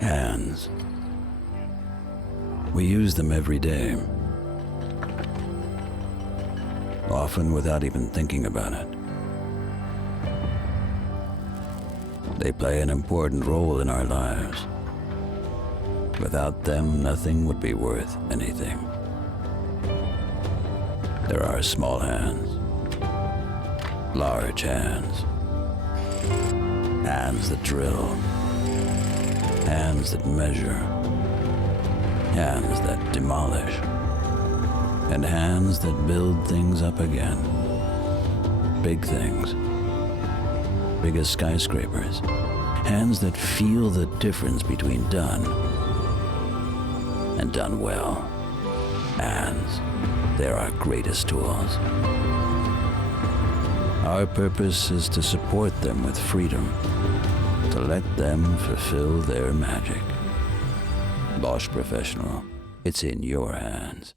Hands. We use them every day, often without even thinking about it. They play an important role in our lives. Without them, nothing would be worth anything. There are small hands, large hands, hands that drill, hands that measure, hands that demolish, and hands that build things up again. Big things, big as skyscrapers, hands that feel the difference between done and done well. Hands, they're our greatest tools. Our purpose is to support them with freedom, to let them fulfill their magic. Bosch Professional, it's in your hands.